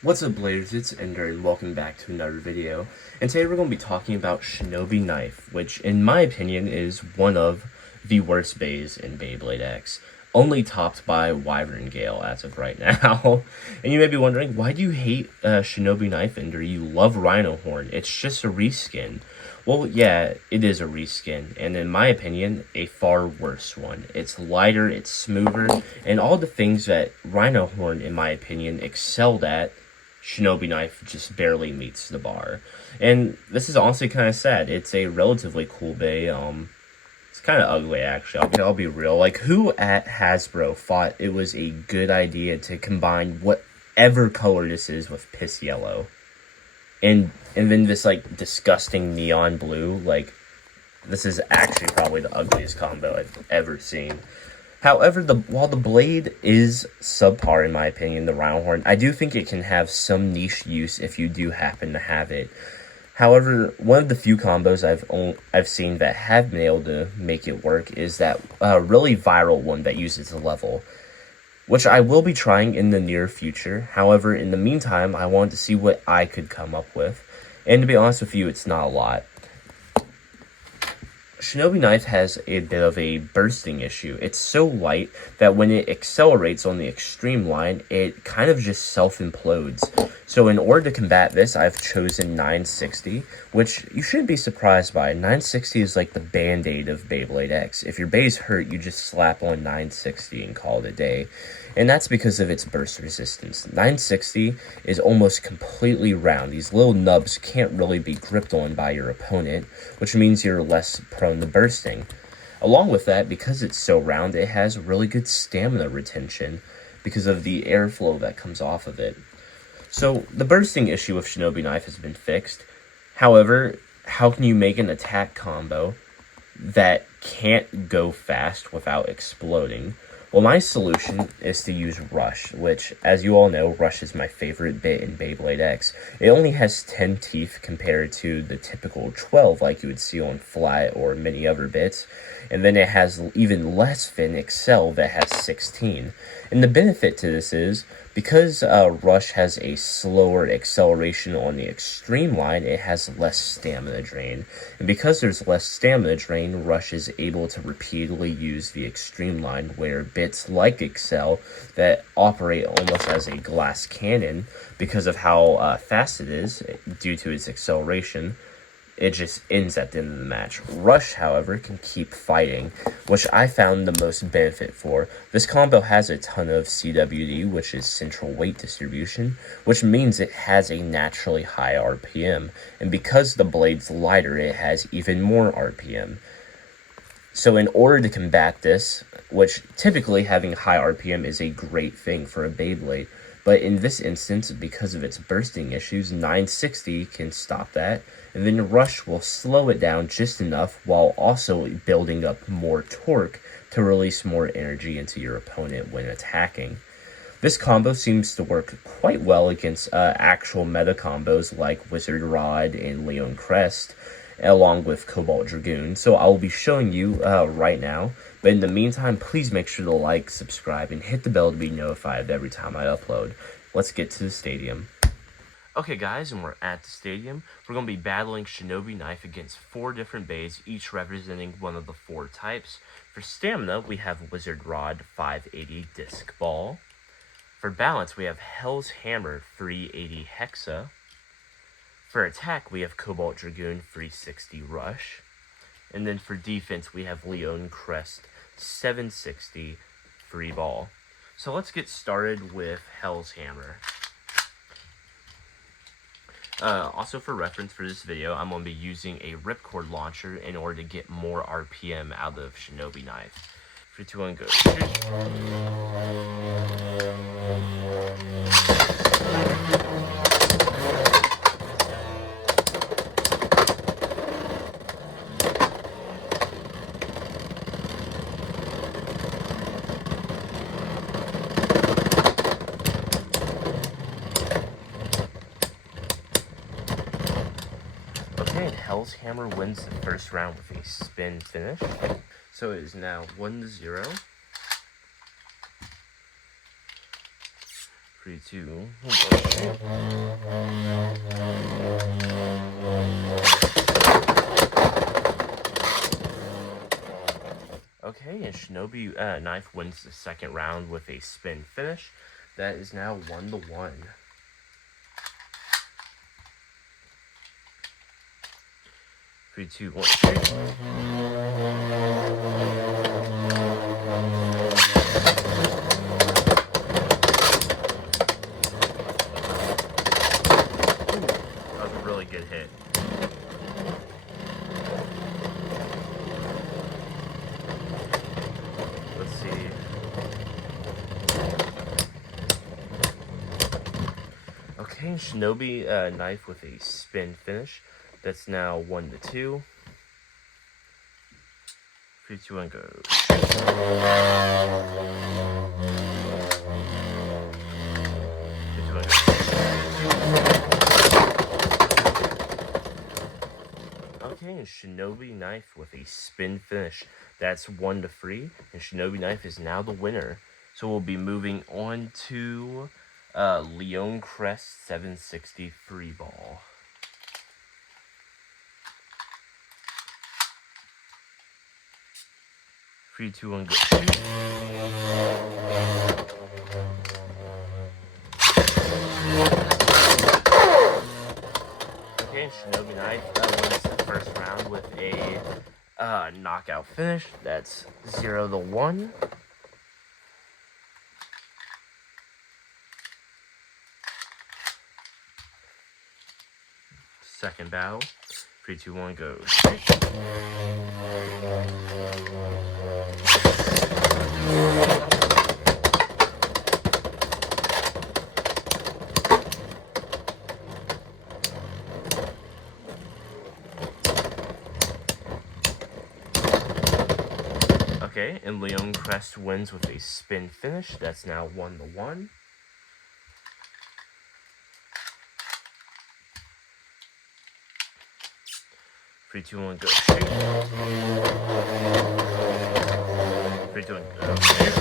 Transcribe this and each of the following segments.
What's up, Bladers? It's Ender, and welcome back to another video. And today we're going to be talking about Shinobi Knife, which, in my opinion, is one of the worst bays in Beybladex, only topped by Wyvern Gale as of right now. And you may be wondering, why do you hate Shinobi Knife, Ender? You love Rhino Horn. It's just a reskin. Well, yeah, it is a reskin, and in my opinion, a far worse one. It's lighter, it's smoother, and all the things that Rhino Horn, in my opinion, excelled at, Shinobi Knife just barely meets the bar. And this is honestly kind of sad. It's a relatively cool bay. It's kind of ugly, actually. I'll be real. Like, who at Hasbro thought it was a good idea to combine whatever color this is with piss yellow? And then this, like, disgusting neon blue. Like, this is actually probably the ugliest combo I've ever seen. However, while the blade is subpar in my opinion, the Rhino Horn, I do think it can have some niche use if you do happen to have it. However, one of the few combos I've seen that have been able to make it work is that really viral one that uses a level, which I will be trying in the near future. However, in the meantime, I wanted to see what I could come up with, and to be honest with you, it's not a lot. Shinobi Knife has a bit of a bursting issue. It's so light that when it accelerates on the extreme line, it kind of just self-implodes. So in order to combat this, I've chosen 960, which you shouldn't be surprised by. 960 is like the band-aid of Beybladex. If your bay's hurt, you just slap on 960 and call it a day. And that's because of its burst resistance. 960 is almost completely round. These little nubs can't really be gripped on by your opponent, which means you're less prone to bursting. Along with that, because it's so round, it has really good stamina retention because of the airflow that comes off of it. So the bursting issue with Shinobi Knife has been fixed. However, how can you make an attack combo that can't go fast without exploding? Well, my solution is to use Rush, which, as you all know, Rush is my favorite bit in Beybladex. It only has 10 teeth compared to the typical 12 like you would see on Flat or many other bits. And then it has even less fin Excel that has 16. And the benefit to this is, because Rush has a slower acceleration on the extreme line, it has less stamina drain. And because there's less stamina drain, Rush is able to repeatedly use the extreme line, where bits like Excel that operate almost as a glass cannon because of how fast it is due to its acceleration, it just ends at the end of the match. Rush, however, can keep fighting, which I found the most benefit for. This combo has a ton of CWD, which is central weight distribution, which means it has a naturally high RPM. And because the blade's lighter, it has even more RPM. So in order to combat this, which typically having high RPM is a great thing for a Beyblade, but in this instance, because of its bursting issues, 960 can stop that, and then Rush will slow it down just enough while also building up more torque to release more energy into your opponent when attacking. This combo seems to work quite well against actual meta combos like Wizard Rod and Leon Crest, along with Cobalt Dragoon, so I will be showing you right now. But in the meantime, please make sure to like, subscribe, and hit the bell to be notified every time I upload. Let's get to the stadium. Okay guys, and we're at the stadium. We're going to be battling Shinobi Knife against 4 different bays, each representing one of the 4 types. For stamina, we have Wizard Rod 580 Disc Ball. For balance, we have Hell's Hammer 380 Hexa. For attack, we have Cobalt Dragoon 360 Rush. And then for defense, we have Leon Crest 760 Free Ball. So let's get started with Hell's Hammer. Also for reference for this video, I'm going to be using a ripcord launcher in order to get more RPM out of Shinobi Knife. 3, 2, 1, go. Okay, Hell's Hammer wins the first round with a spin finish. So it is now 1-0. 3, 2, okay, and Shinobi Knife wins the second round with a spin finish. That is now 1-1. 3, 2, 1, shoot. That was a really good hit. Let's see. Okay, Shinobi Knife with a spin finish. That's now 1-2. 3, 2, 1, go. Okay, and Shinobi Knife with a spin finish. That's 1-3, and Shinobi Knife is now the winner. So we'll be moving on to Leon Crest 760 free ball. 3, 2, 1, go. Shoot. Okay, Shinobi Knife wins the first round with a knockout finish. That's 0-1. Second battle. 3, 2, 1, go. Okay, and Leon Crest wins with a spin finish. That's now 1-1. 3, 2, 1, go. Shoot. 3, 2, 1, go. Shoot.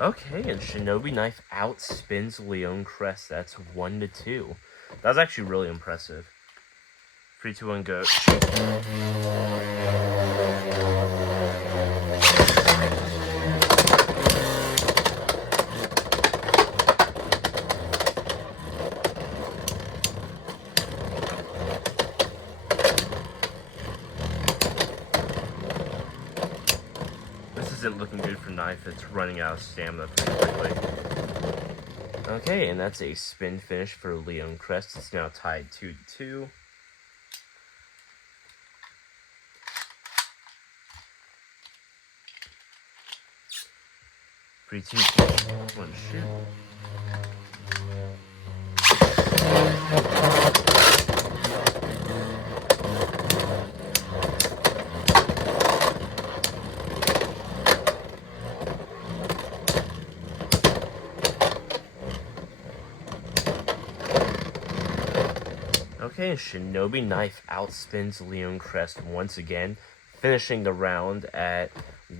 Okay, and Shinobi Knife outspins Leon Crest. That's 1-2. That was actually really impressive. 3, 2, 1, go. Isn't looking good for Knife. It's running out of stamina pretty quickly. Okay, and that's a spin finish for Leon Crest. It's now tied 2-2. 3, 2, 1, shoot. Okay, Shinobi Knife outspins Leon Crest once again, finishing the round at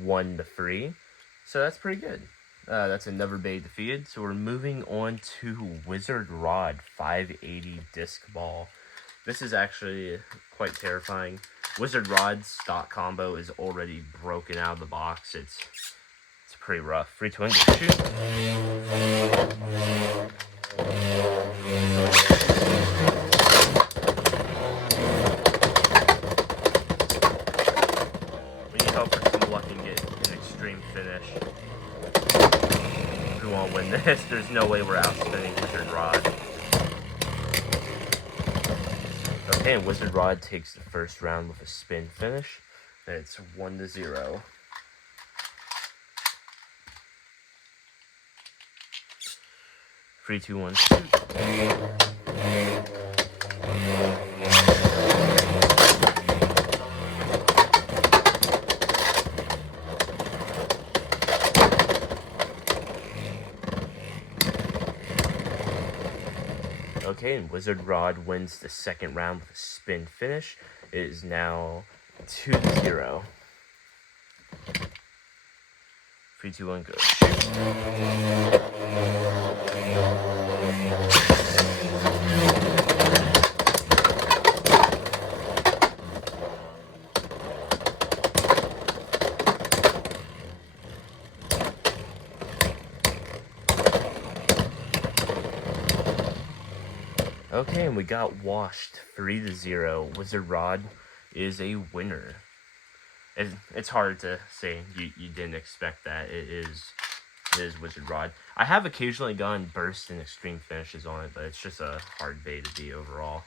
1-3. So that's pretty good. That's a never be defeated. So we're moving on to Wizard Rod 580 disc ball. This is actually quite terrifying. Wizard Rod's stock combo is already broken out of the box. It's pretty rough. 3, 2, 1, shoot. We need help for some luck and get an extreme finish. If we want to win this, there's no way we're outspinning Wizard Rod. Okay, and Wizard Rod takes the first round with a spin finish. And it's 1-0. 3, 2, 1, shoot. Okay, and Wizard Rod wins the second round with a spin finish. It is now 2-0. 3, 2, 1, go. Okay, and we got washed 3-0. Wizard Rod is a winner. It's hard to say you didn't expect that. It is Wizard Rod. I have occasionally gotten burst and extreme finishes on it, but it's just a hard day to be overall.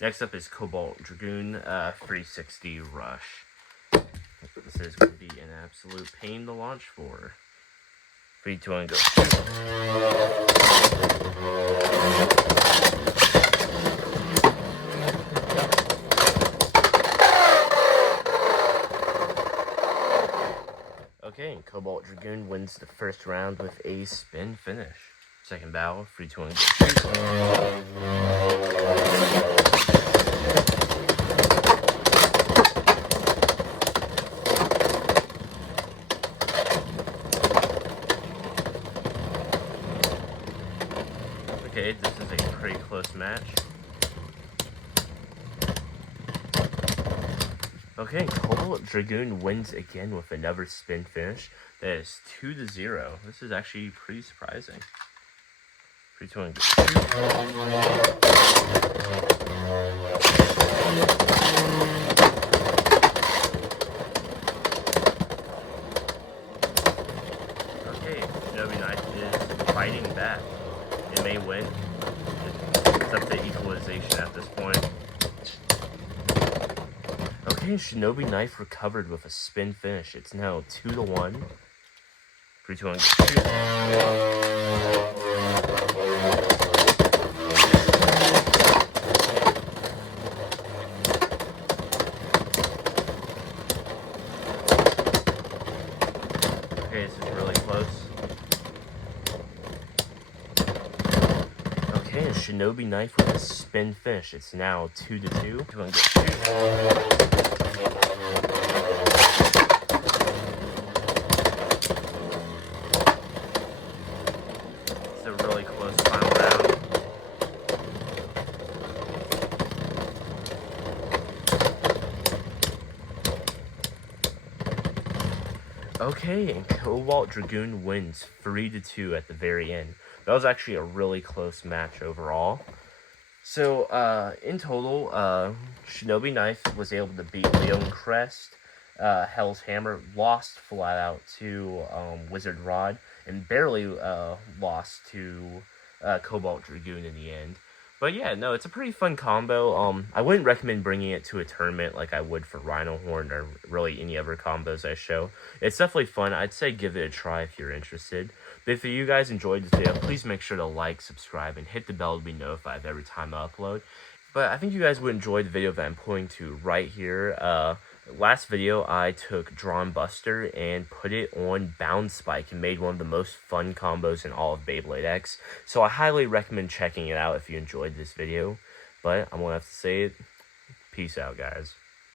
Next up is Cobalt Dragoon 360 Rush. This is going to be an absolute pain to launch for. 3, 2, 1, go. Okay, and Cobalt Dragoon wins the first round with a spin finish. Second battle, 3, 2, 1, go. Okay, this is a pretty close match. Okay, Cobalt Dragoon wins again with another spin finish. That is 2-0. This is actually pretty surprising. 3, 2, 1, go. Okay, Shinobi Knife is fighting back. It may win. It's up to equalization at this point. Okay, Shinobi Knife recovered with a spin finish. It's now 2-1. 3, 2, 1, shoot. Okay, this is really close. Okay, and Shinobi Knife with a spin finish. It's now 2-2. 2, 1, go, shoot. It's a really close final round. Okay, and Cobalt Dragoon wins 3-2 at the very end. That was actually a really close match overall. So, in total, Shinobi Knife was able to beat Leon Crest, Hell's Hammer, lost flat out to Wizard Rod, and barely lost to Cobalt Dragoon in the end. But yeah, no, it's a pretty fun combo. I wouldn't recommend bringing it to a tournament like I would for Rhino Horn or really any other combos I show. It's definitely fun. I'd say give it a try if you're interested. But if you guys enjoyed this video, please make sure to like, subscribe, and hit the bell to be notified every time I upload. But I think you guys would enjoy the video that I'm pointing to right here. Last video, I took Drawn Buster and put it on Bound Spike and made one of the most fun combos in all of Beybladex. So I highly recommend checking it out if you enjoyed this video. But I'm going to have to say it. Peace out, guys.